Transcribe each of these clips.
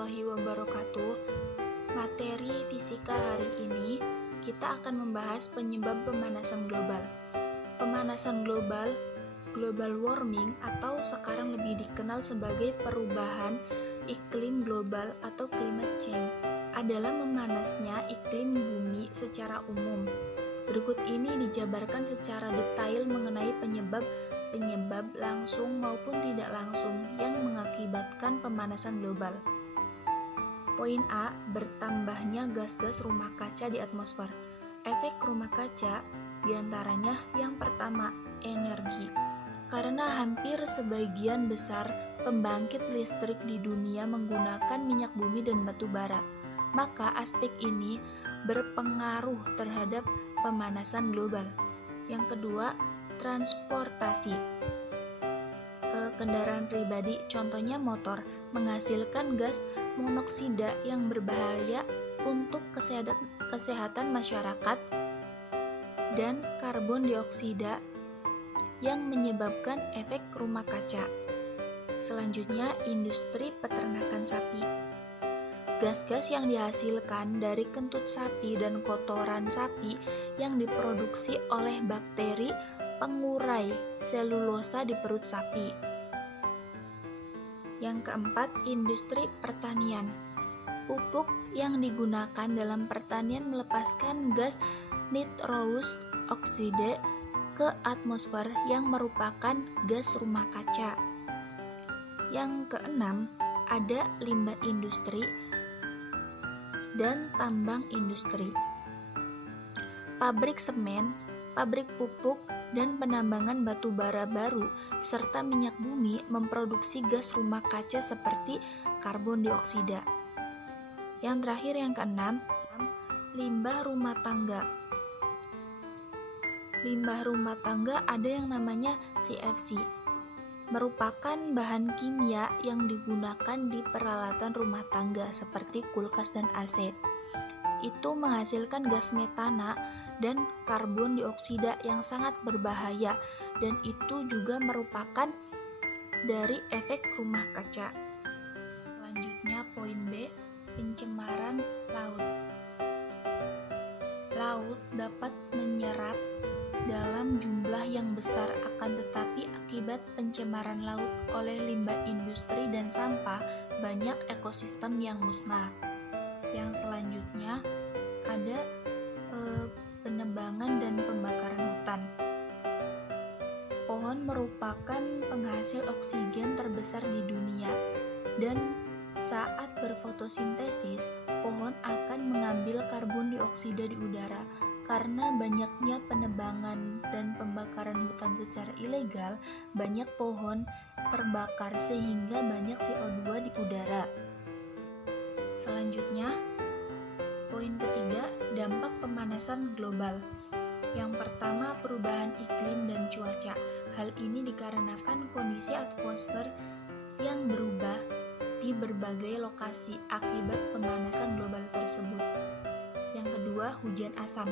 warahmatullahi wabarakatuh. Materi fisika hari ini kita akan membahas penyebab pemanasan global. Pemanasan global, global warming atau sekarang lebih dikenal sebagai perubahan iklim global atau climate change, adalah memanasnya iklim bumi secara umum. Berikut ini dijabarkan secara detail mengenai penyebab langsung maupun tidak langsung yang mengakibatkan pemanasan global. Poin A, bertambahnya gas-gas rumah kaca di atmosfer. Efek rumah kaca diantaranya yang pertama, energi. Karena hampir sebagian besar pembangkit listrik di dunia menggunakan minyak bumi dan batu bara, maka aspek ini berpengaruh terhadap pemanasan global. Yang kedua, transportasi. Kendaraan pribadi, contohnya motor, menghasilkan gas monoksida yang berbahaya untuk kesehatan masyarakat dan karbon dioksida yang menyebabkan efek rumah kaca. Selanjutnya, industri peternakan sapi. Gas-gas yang dihasilkan dari kentut sapi dan kotoran sapi yang diproduksi oleh bakteri pengurai selulosa di perut sapi. Yang keempat, industri pertanian. Pupuk yang digunakan dalam pertanian melepaskan gas nitrous oxide ke atmosfer yang merupakan gas rumah kaca. Yang keenam, ada limbah industri dan tambang industri. Pabrik semen, pabrik pupuk, dan penambangan batu bara baru serta minyak bumi memproduksi gas rumah kaca seperti karbon dioksida. Yang terakhir, yang keenam, limbah rumah tangga. Limbah rumah tangga ada yang namanya CFC, merupakan bahan kimia yang digunakan di peralatan rumah tangga seperti kulkas dan AC. Itu menghasilkan gas metana dan karbon dioksida yang sangat berbahaya, dan itu juga merupakan dari efek rumah kaca. Selanjutnya, poin B, pencemaran laut. Laut dapat menyerap dalam jumlah yang besar, akan tetapi akibat pencemaran laut oleh limbah industri dan sampah, banyak ekosistem yang musnah. Yang selanjutnya ada penebangan dan pembakaran hutan. Pohon merupakan penghasil oksigen terbesar di dunia, dan saat berfotosintesis, pohon akan mengambil karbon dioksida di udara. Karena banyaknya penebangan dan pembakaran hutan secara ilegal, banyak pohon terbakar sehingga banyak CO2 di udara. Selanjutnya, poin ketiga, dampak pemanasan global. Yang pertama, perubahan iklim dan cuaca. Hal ini dikarenakan kondisi atmosfer yang berubah di berbagai lokasi akibat pemanasan global tersebut. Yang kedua, hujan asam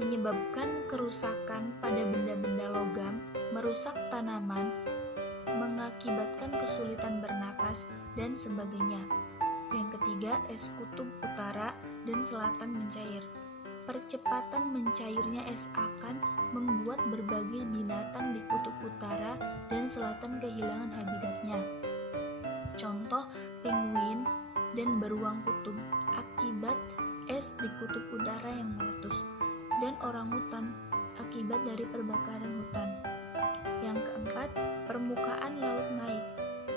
menyebabkan kerusakan pada benda-benda logam, merusak tanaman, mengakibatkan kesulitan bernapas, dan sebagainya. Yang ketiga, es kutub utara dan selatan mencair. Percepatan mencairnya es akan membuat berbagai binatang di kutub utara dan selatan kehilangan habitatnya. Contoh, penguin dan beruang kutub akibat es di kutub utara yang meletus, dan orangutan akibat dari perbakaran hutan. Yang keempat, permukaan laut naik.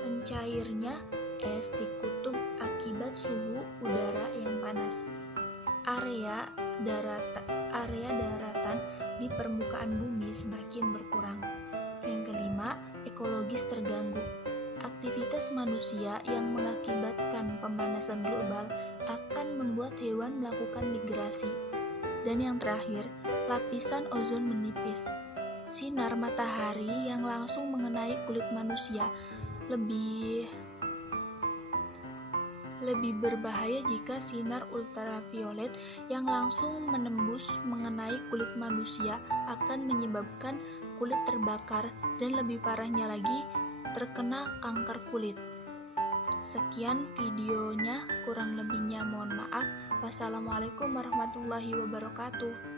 Mencairnya es di kutub akibat suhu udara yang panas. Area daratan di permukaan bumi semakin berkurang. Yang kelima, ekologis terganggu. Aktivitas manusia yang mengakibatkan pemanasan global akan membuat hewan melakukan migrasi. Dan yang terakhir, lapisan ozon menipis. Sinar matahari yang langsung mengenai kulit manusia lebih berbahaya jika sinar ultraviolet yang langsung menembus mengenai kulit manusia akan menyebabkan kulit terbakar dan lebih parahnya lagi terkena kanker kulit. Sekian videonya, kurang lebihnya mohon maaf. Wassalamualaikum warahmatullahi wabarakatuh.